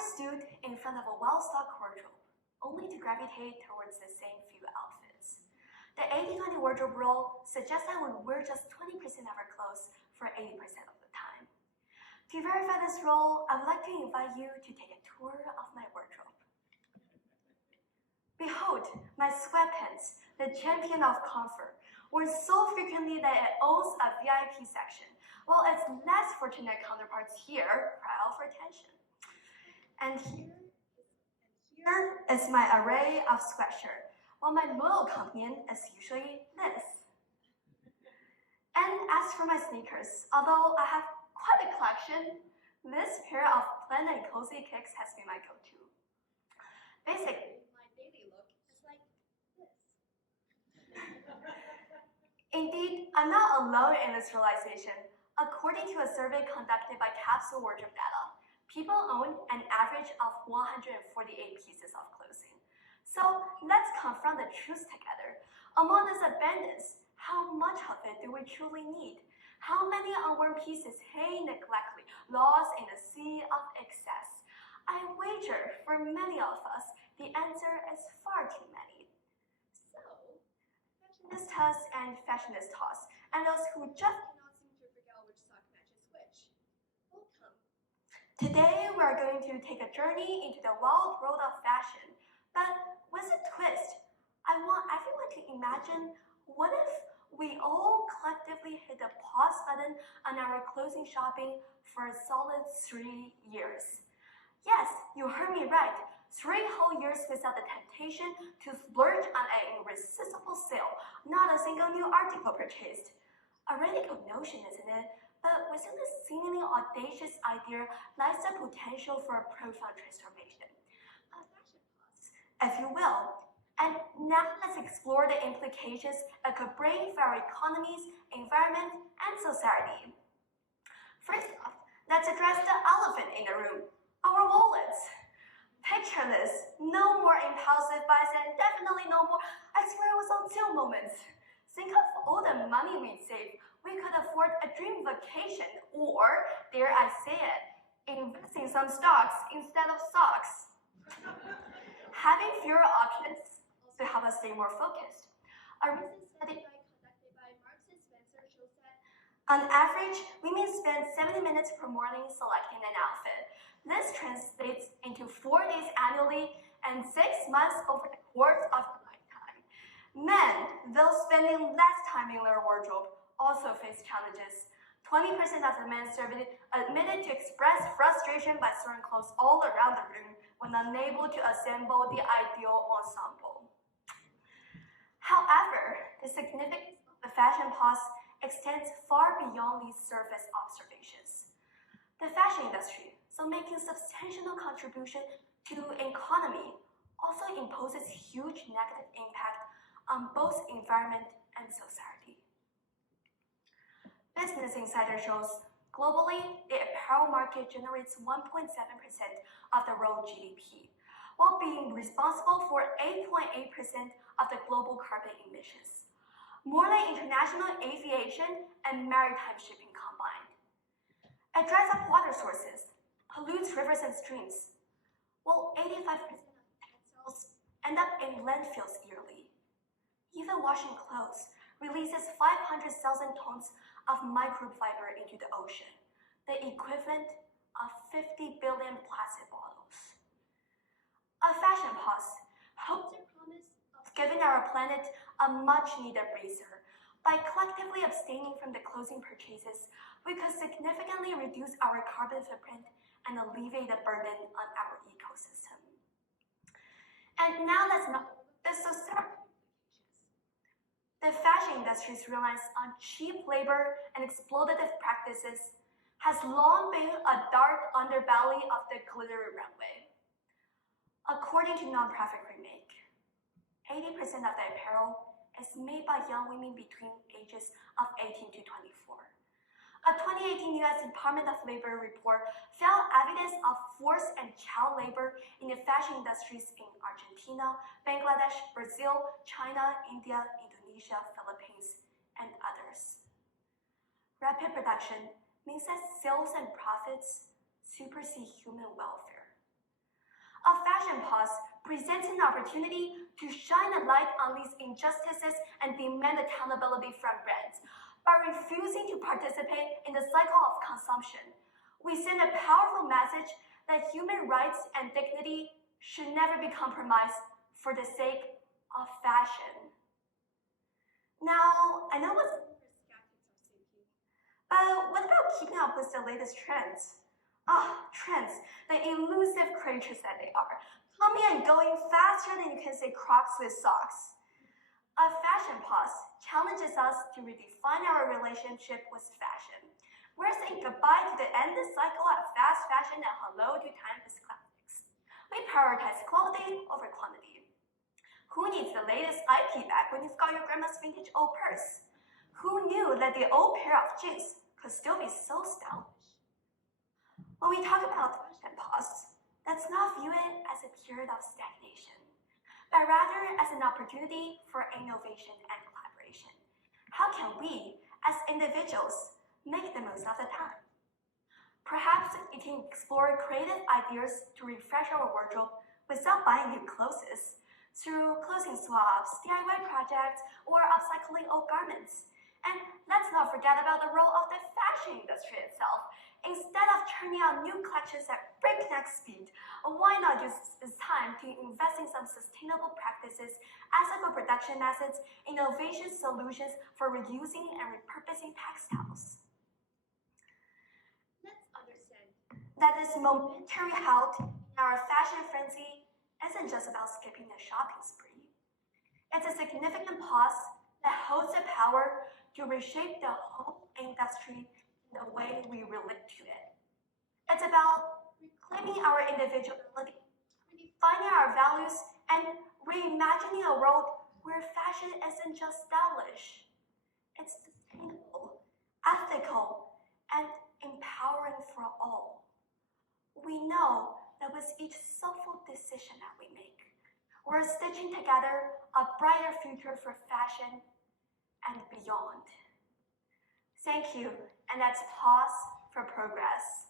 stood in front of a well-stocked wardrobe, only to gravitate towards the same few outfits. The 80-20 wardrobe rule suggests that we wear just 20% of our clothes for 80% of the time. To verify this rule, I would like to invite you to take a tour of my wardrobe. Behold, my sweatpants, the champion of comfort, worn so frequently that it owns a VIP section, while its less fortunate counterparts here cry out for attention. And here is my array of sweatshirts, while my loyal companion is usually this. And as for my sneakers, although I have quite a collection, this pair of plain and cozy kicks has been my go-to. Basically, My daily look is like this. Indeed, I'm not alone in this realization. According to a survey conducted by Capsule Wardrobe Data, people own an average of 148 pieces of clothing. So let's confront the truth together. Among this abundance, how much of it do we truly need? How many unworn pieces hang neglectedly, lost in the sea of excess? I wager for many of us, the answer is far too many. So, Fashionistas and fashionistas, and those who just cannot seem to figure out which sock matches which. Welcome. Today, we are going to take a journey into the wild world of fashion, but with a twist. I want everyone to imagine, what if we all collectively hit the pause button on our clothing shopping for a solid 3 years? Yes, you heard me right. 3 whole years without the temptation to splurge on an irresistible sale, not a single new article purchased. A radical notion, isn't it? But within this seemingly audacious idea lies the potential for a profound transformation. A fashion pause, if you will. And now let's explore the implications it could bring for our economies, environment, and society. First off, let's address the elephant in the room, our wallets. Picture this, no more impulsive buys and definitely no more I swear it was on sale moments. Think of all the money we'd save. We could afford a dream vacation, or, dare I say it, invest in some stocks instead of socks. Having fewer options also help us stay more focused. A recent study Conducted by Marks & Spencer shows that on average, women spend 70 minutes per morning selecting an outfit. This translates into 4 days annually and 6 months over the course of a lifetime. Men, though spending less time in their wardrobe, also face challenges. 20% of the men surveyed admitted to express frustration by throwing clothes all around the room when unable to assemble the ideal ensemble. However, the significance of the fashion pause extends far beyond these surface observations. The fashion industry, so making substantial contribution to the economy, also imposes huge negative impact on both environment and society. Business Insider shows globally, the apparel market generates 1.7% of the world GDP, while being responsible for 8.8% of the global carbon emissions, more than international aviation and maritime shipping combined. It dries up water sources, pollutes rivers and streams, while 85% of textiles end up in landfills yearly. Even washing clothes releases 500,000 tons of microfiber into the ocean, the equivalent of 50 billion plastic bottles. A fashion pause hopes to promise of giving our planet a much-needed breather. By collectively abstaining from the clothing purchases, we could significantly reduce our carbon footprint and alleviate the burden on our ecosystem. And now let's note the societal implications. The fashion industry's reliance on cheap labor and exploitative practices has long been a dark underbelly of the glittery runway. According to nonprofit Remake, 80% of the apparel is made by young women between ages of 18 to 24. A 2018 U.S. Department of Labor report found evidence of forced and child labor in the fashion industries in Argentina, Bangladesh, Brazil, China, India, Indonesia, Philippines, and others. Rapid production means that sales and profits supersede human welfare. A fashion pause presents an opportunity to shine a light on these injustices and demand accountability from brands. By refusing to participate in the cycle of consumption, we send a powerful message that human rights and dignity should never be compromised for the sake of fashion. Now, I know what's but what about keeping up with the latest trends? Trends, the elusive creatures that they are, coming and going faster than you can say Crocs with socks. A fashion pause challenges us to redefine our relationship with fashion. We're saying goodbye to the endless cycle of fast fashion and hello to timeless classics. We prioritize quality over quantity. Who needs the latest IP bag when you've got your grandma's vintage old purse? Who knew that the old pair of jeans could still be so stylish? When we talk about fashion pause, let's not view it as a period of stagnation, but rather as an opportunity for innovation and collaboration. How can we, as individuals, make the most of the time? Perhaps we can explore creative ideas to refresh our wardrobe without buying new clothes, through clothing swaps, DIY projects, or upcycling old garments. And let's not forget about the role of the fashion industry itself. Instead of churning out new collections at breakneck speed, why not use this time to invest in some sustainable practices, ethical production methods, innovation solutions for reusing and repurposing textiles? Let's understand That this momentary halt in our fashion frenzy isn't just about skipping a shopping spree. It's a significant pause that holds the power to reshape the whole industry in the way we relate to it. It's about reclaiming our individuality, redefining our values, and reimagining a world where fashion isn't just stylish. It's sustainable, ethical, and empowering for all. We know that with each soulful decision that we make, we're stitching together a brighter future for fashion and beyond. Thank you, and let's pause for progress.